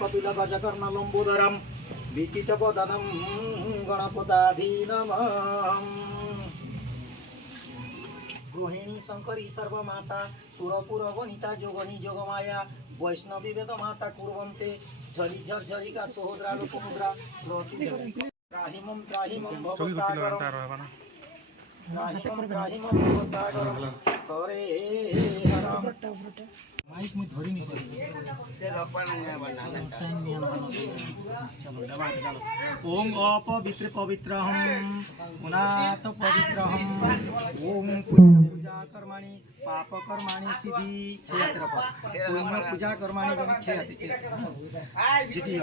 कपिल गजकर्ण लंबोदरम विचितपदनम गणपताधीनम गृहिणी शंकरी सर्वमाता सुरपुर वनिता जोगनी जोगमाया वैष्णवी वेद माता कुर्वन्ते झरी झरझरिका सोहद्रा लोकमुद्रा त्राहिमं त्राहिमं भवसागरं त्राहिमं त्राहिमं भवसागरं करे हरम माइक में धरी नहीं पड़ी से रपन नहीं बनाना ओम अपवित्र पवित्र हम उनात पवित्र हम ओम पूजा कर्माणि पाप कर्माणि सिद्धि पुण्य पूजा कर्माणि गमिख्याति जिति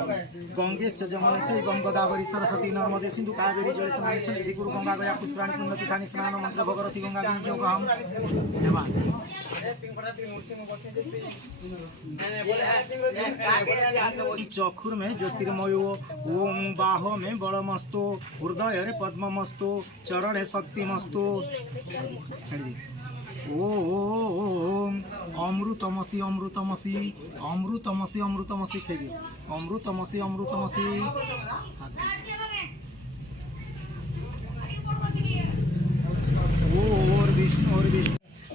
गंगेश च जमुने च गंगा गोदावरी सरस्वती नर्मदे सिंधु कावेरी जलेस्मिन् सन्निधि कुरु गंगा गया पुष्कराणि पुण्यतीर्थानि स्नान मंत्र भगवती गंगा विनियोगहम् चक्षुर में ज्योतिर्मय ओम बाह में बलमस्तु हृदय रे पद्ममस्तु चरण शक्तिमस्तु ओम अमृतमसी अमृतमसी अमृतमसी अमृतमसी खेगी अमृतमसी अमृतमसी और विष्णु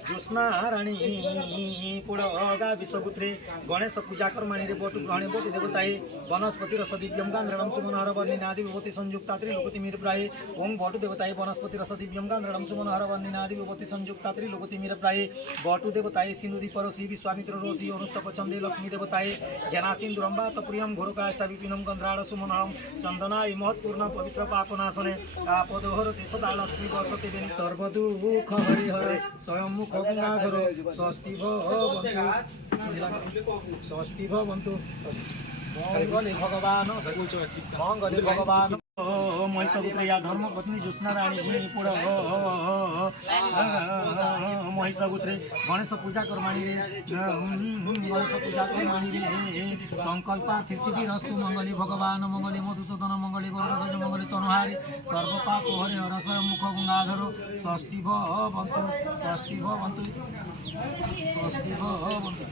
ज्योत्स्ना राणी पुड़ा विषपुत्रे गणेश पूजा कर्माणि बटु ग्रहणे बटु देवताए वनस्पति रस दिव्यम गांध्रणम सुमनहर वर्णिनादि विभूति संयुक्ता त्रिलोकति मीर प्राये ओं बटु देवताए वनस्पति रस दिव्यम गांध्रणम सुमनहर वर्णिनादि विभूति संयुक्ता त्रिलोकति मीर प्राये बटु देवताए सिंधुदि परोसी विश्वामित्र रोषि अनुष्टप चंदे लक्ष्मी देवताए ज्ञानासिंधुरंबा तप्रियम घोरकाष्टा विपिनम गंध्राड़ सुमनहरम चंदनाय महत्पूर्ण पवित्र पापनाशने आपदोहरति सदा लक्ष्मी वसति बेनि सर्वदुःख हरिहर स्वयं मुख गंगाधर षष्ठी भवन्तु मंगले भगवान महिषपुत्र या धर्म पत्नी ज्योत्स्ना राणी पुड़ महिषपुत्रे गणेश पूजा कर्माणि गणेश पूजा कर्माणि संकल्पार्थे सिद्धिरस्तु मंगले भगवान मंगले मधुसूदन मंगले गरुड़ध्वज मंगले तनुहारी सर्वपाप हरे हर स्वयं मुख गंगाधर षष्ठी भवन्तु षष्ठी भवन्तु षष्ठी भवन्तु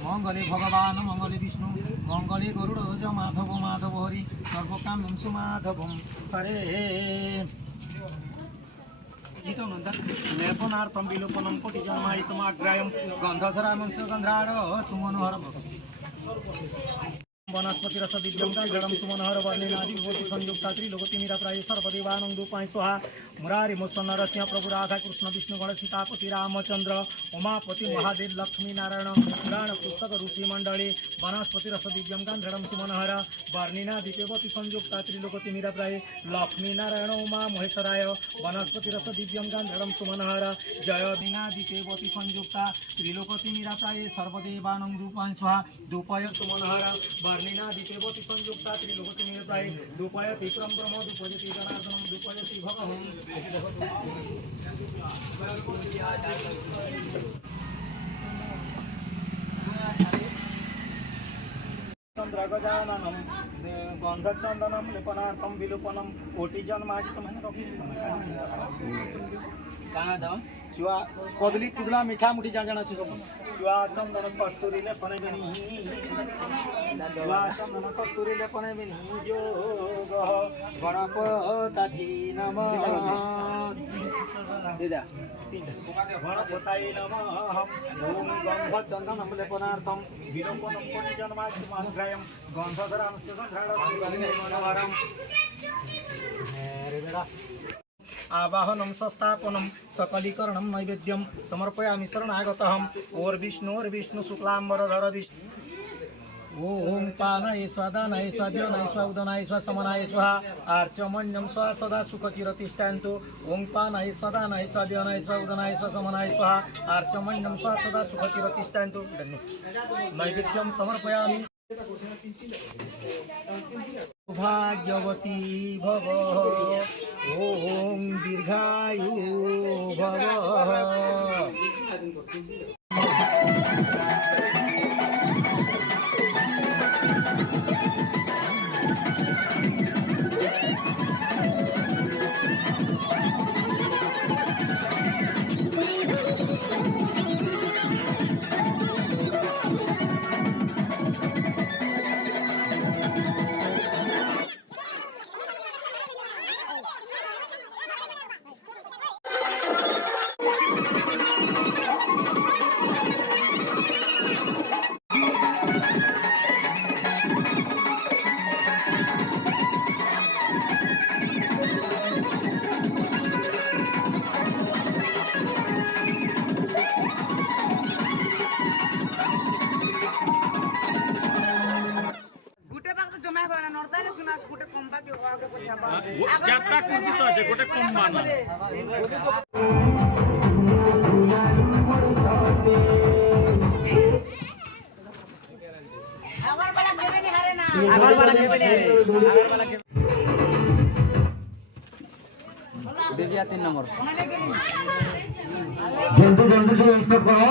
मंगले भगवान मंगले विष्णु मंगले गरुड़ध्वज माधव माधव हरि सर्वकाम सुमाधवम करे लेपनार्थम विलोपनम कोटि जन्मायितमाग्रायम गंधधरामंश गंध्राड़ सुमनोहर वनस्पति रस दिव्यम गांधरणम सुमनहर वर्णिनादि विभूति संयुक्ता त्रिलोकति मीरा प्राय सर्वदेवानं दूपाय स्वाहा मुरारी मुस्व नरसिंह प्रभु राधा कृष्ण विष्णु गणेश सीतापति रामचंद्र उमापति महादेव लक्ष्मी नारायण पुराण पुस्तक ऋषि मंडली वनस्पति रस दिव्यम गांधरणम सुमनहर वर्णिनादि देवति संयुक्ता त्रिलोकति मीरा प्राय लक्ष्मी नारायण उमा महेश्वराय वनस्पति रस दिव्यम गांधरणम सुमनहर जय दिनादि देवति संयुक्ता त्रिलोकति मीरा प्राय सर्वदेवानं दूपाय स्वाहा दूपाय सुमनहर वर्णिनादि देवति संयुक्ता त्रिलोकति मीर प्राय दूपयति परम ब्रह्म दूपयति जनार्दनम दूपयति भगवं चंद्रगजाननम गंधचंदनम लेपनार्थम विलोपनम कोटि जन्माजित मैंने रखी कहाँ दो चुआ कदली कुदला मीठा मुठी जाना चाहिए चुआ चंदन कस्तूरी लेपने बिनी चुआ चंदन कस्तूरी लेपने बिनी जोग गणपताधि नमः गणपताय नमः ओम गंध चंदनम लेपनार्थम विलोपनम कोटि जन्माग्रायम गंधधराम सुगंधराम आवाहनम संस्थापनम सकलीकरणम नैवेद्यम समर्पयामि शरणागतहम और विष्णु शुक्लांबरधर विष्णु ओम पानाय स्वादानाय स्वाद्योनाय स्वाउदनाय स्वसमनाय स्वाहा आर्चमन्यम स्वा सदा सुखचिरतिष्ठान्तु ओम पानाय स्वादानाय स्वाद्योनाय स्वाउदनाय स्वसमनाय स्वाहा आर्चमन्यम स्वा सदा सुखचिरतिष्ठान्तु नैवेद्यम समर्पयामि भाग्यवती भव ओम दीर्घायु भव गोटे कंबा के आगे पछा बा चारटा कुर्सी तो আছে गोटे कम माना आवर वाला केबे नहीं हारे ना आगर वाला केबे नहीं हारे आगर वाला केबे देविया 3 नंबर जल्दी जल्दी से स्टॉप करो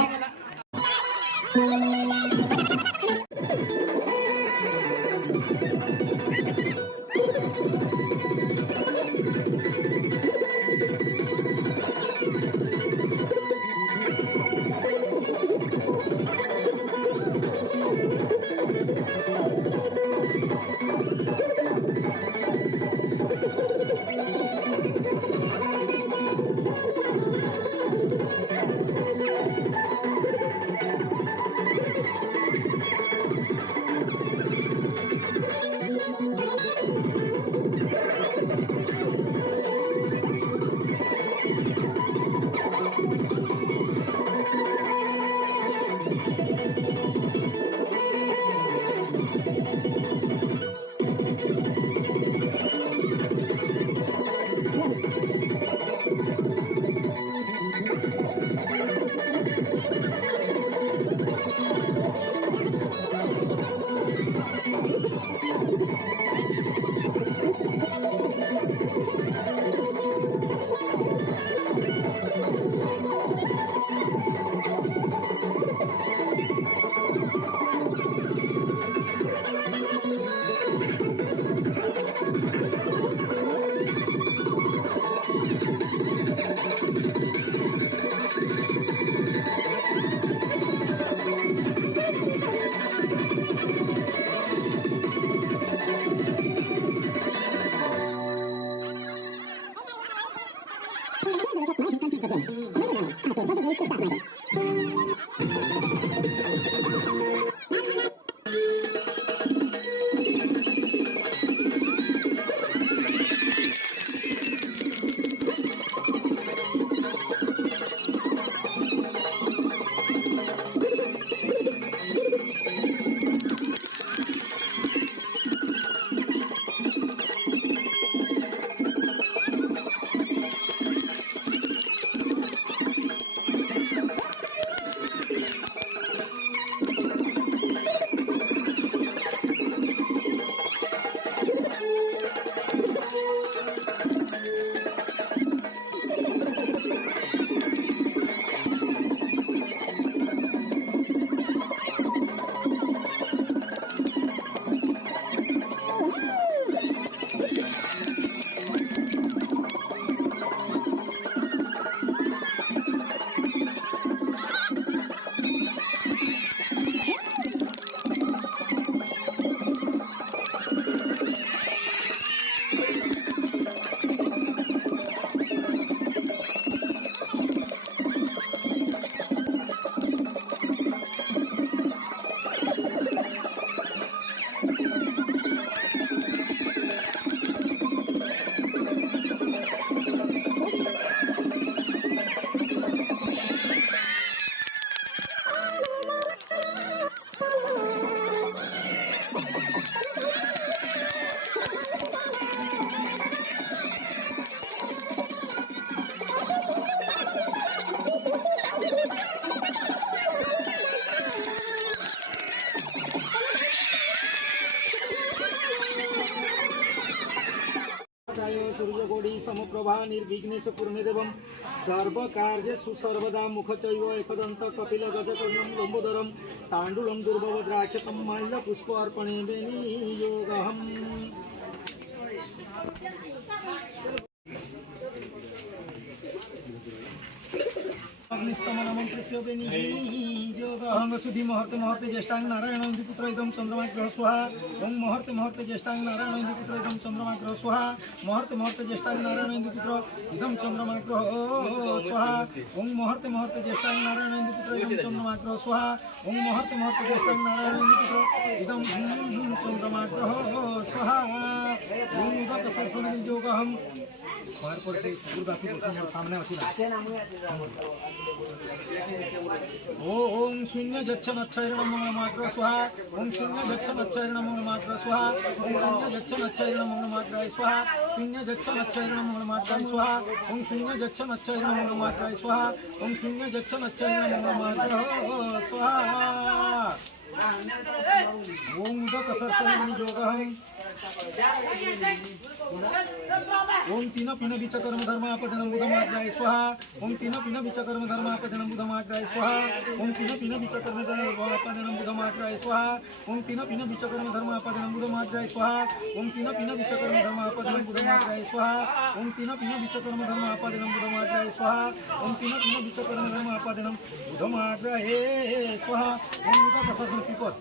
सूर्यकोटि समप्रभा निर्विघ्ने च कुरुदेवं सर्वकार्येषु सर्वदा मुखचैव एकदन्त कपिल गजकर्णं लम्बोदरं ताण्डुलं दुर्भवद्राक्षतं माल्यपुष्प अर्पणे विनियोगहम् अग्निस्तमन मंत्रस्य विनियोगहं सुधि मुहूर्ते मुहूर्ते ज्येष्ठांग नारायण पुत्र इदं चंद्रमा ग्रह स्वाहा ओं मुहूर्ते मुहूर्ते ज्येष्ठांग नारायण पुत्र इदं चंद्रमा ग्रह स्वाहा मुहूर्ते मुहूर्ते ज्येष्ठांग नारायण पुत्र इदं चंद्रमा ग्रह स्वाहा ओं मुहूर्ते मुहूर्ते ज्येष्ठांग नारायण पुत्र इदं चंद्रमा ग्रह स्वाहा ओं मुहूर्ते मुहूर्ते ज्येष्ठांग नारायण पुत्र इदं चंद्रमा ग्रह स्वाहा ओं उदक सरस्वती योगहं बाहर पर से पूर्व आपकी सामने ओम शून्य जच्छन अच्छायण मंगल मात्र स्वाहा ओम शून्य जच्छन अच्छायण मंगल मात्र स्वाहा ओम शून्य जच्छन अच्छायण मंगल मात्र स्वाहा शून्य जच्छन अच्छायण मंगल मात्र स्वाहा ओम शून्य जच्छन अच्छायण मंगल मात्र स्वाहा ओम शून्य जच्छन अच्छायण मंगल मात्र स्वाहा ओम उदक सर्सनं योगहं ओम तीन पिन विचकर्म धर्मापदनं बुधमाग्राय स्वाहा ओम तीन पिन विचकर्म धर्मापदनं बुधमाग्राय स्वाहा ओम तीन पिन विचकर्म धर्मापदनं बुधमाग्राय स्वाहा ओम तीन पिन विचकर्म धर्मापदनं बुधमाग्राय स्वाहा ओम तीन पिन विचकर्म धर्मापदनं बुधमाग्राय स्वाहा ओम तीन पिन विचकर्म धर्मापदनं बुधमाग्राय स्वाहा ओम तीन पिन विचकर्म धर्मापदनं बुधमाग्राय स्वाहा ओम उदक सर्सनं पिपत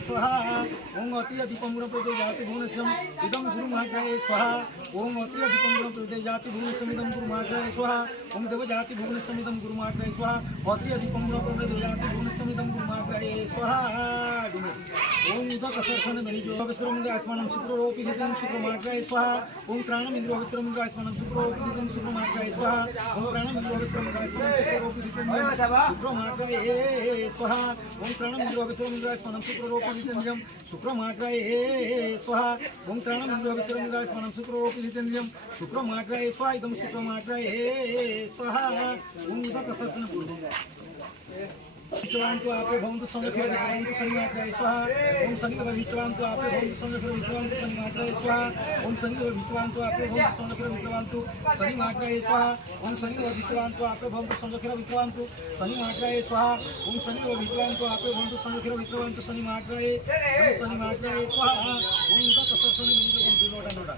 स्वाहा ओम अत्रि दीपं गुण प्रदे जाति भुवनस्यम इदं गुरु महाग्राय स्वाहा ओम अत्रि दीपं गुण प्रदे जाति भुवनस्यम इदं गुरु महाग्राय स्वाहा ओम देव जाति भुवनस्यम इदं गुरु महाग्राय स्वाहा अत्रि दीपं गुण प्रदे जाति भुवनस्यम इदं गुरु महाग्राय स्वाहा ओम उदक सर्सन बेनिजो अवसरम आसमानं शुक्रोपि दिदं शुक्र महाग्राय स्वाहा ओम प्राणम इंद्र अवसरम आसमानं शुक्रोपि दिदं शुक्र महाग्राय स्वाहा ओम प्राणम इंद्र अवसरम आसमानं शुक्रोपि दिदं शुक्र महाग्राय स्वाहा ओम प्राणम इंद्र अवसरम आसमानं शुक्रोपि दिदं शुक्र महाग्राय स्वाहा ओम प्राणम इंद्र अवसरम आसमानं शुक्रोपि दिदं शुक्र महाग्राय स्वाहा इदं शुक्र महाग्राय स्वाहा ओम उदक सर्सन विश्वांतो आपे भवन्तु संरक्षित विश्वांतो संमाग्राय स्वाहा ओम संगीत विश्वांतो आपे भवन्तु संरक्षित विश्वांतो संमाग्राय स्वाहा ओम संगीत विश्वांतो आपे भवन्तु संरक्षित विश्वांतो संमाग्राय स्वाहा ओम संगीत विश्वांतो आपे भवन्तु संरक्षित विश्वांतो संमाग्राय स्वाहा ओम संगीत विश्वांतो आपे भवन्तु संरक्षित विश्वांतो संमाग्राय स्वाहा ओम उदक सर्सन बेनिजो लोटा लोटा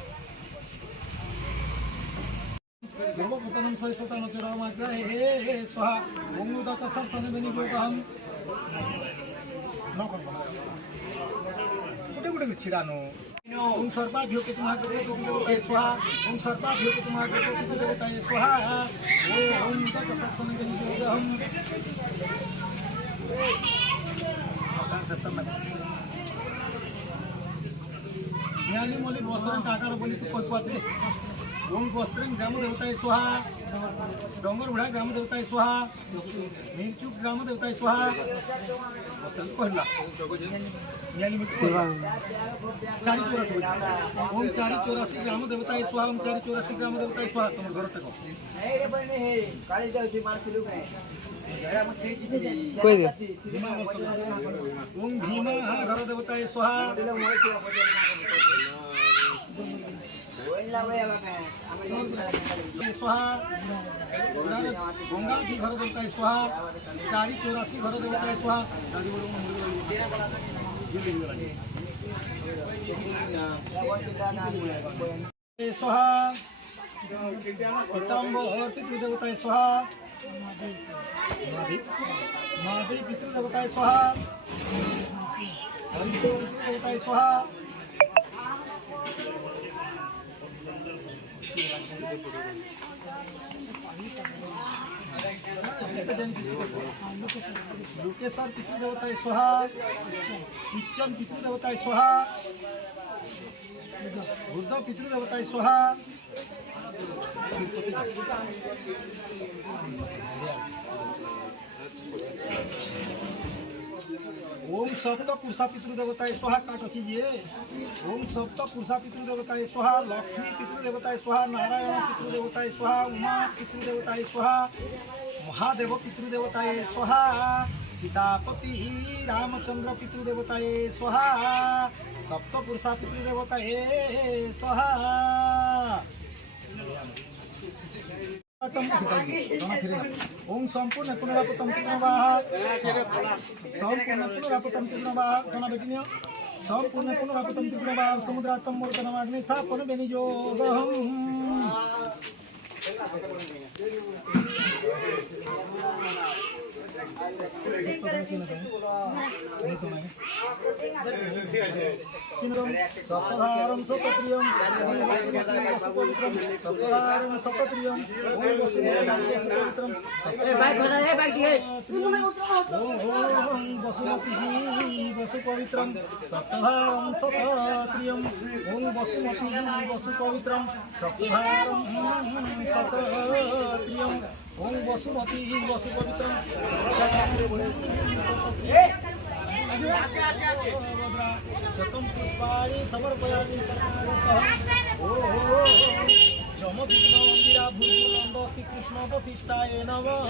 पूर्वपुतनं सहितं चरमाग्राय स्वाहा ओम उदक सर्सन बेनिजोगहं कुठे छिडानो ओम सर्पाभ्यो के तुम्हारे स्वाहा ओम सर्पाभ्यो के तुम्हारे स्वाहा ओम उदक सर्सन बेनिजोगहं ज्ञानी मोली वस्त्रं टाकाला बोली तू कोई ओम वस्त्रं ग्राम देवताय स्वाहा डोंगर उड़ा ग्राम देवताय स्वाहा नीरचुक ग्राम देवताय स्वाहा वस्त्र कहला यानी मित्र 484 ओम 484 ग्राम देवताय स्वाहा ओम 484 ग्राम देवताय स्वाहा तुम घर तक कोई दे ओम भीमा घर देवताय स्वाहा स्वाहा गंगा की घर देवता स्वाहा 484 घर देवता स्वाहा स्वाहा पीताम्बर पितृदेवता स्वाहा महादेव पितृदेवता स्वाहा हरिशिव पितृदेवता स्वाहा लोकेश्वर पितृदेवता स्वाहा किचन पितृदेवता स्वाहा बुद्ध पितृदेवता स्वाहा ओम सप्त पुरुषा पितृदेवता स्वाहा काट अच्छी ये ओम सप्त पुरुषा पितृदेवता स्वाहा लक्ष्मी पितृदेवता स्वाहा नारायण पितृदेवता स्वाहा उमा पितृदेवता स्वाहा महादेव पितृदेवता स्वाहा सीतापति रामचंद्र पितृदेवता स्वाहा सप्त पुरुषा पितृदेवता स्वाहा ओम संपूर्ण पुनरापतम पुनर्वाह संपूर्ण पुनरापतम पुनर्वाह कना बेटिनिया संपूर्ण पुनरापतम पुनर्वाह समुद्रातम मूर्तनमाग्नि था पुन बेनिजोगहं सप्तधारं सतत्रियं सप्तधारं सतत्रियं ओम वसुमती वसुपवित्रं सप्तधारं सतत्रियं ओम वसुमती वसुपवित्रं सप्तधारं सतत्रियं ओम वसुमती वसुपवित्रं शतं पुष्पाणि समर्पयामि जमदग्नो वीराभूर्नन्द श्रीकृष्ण वसिष्ठाय नमः।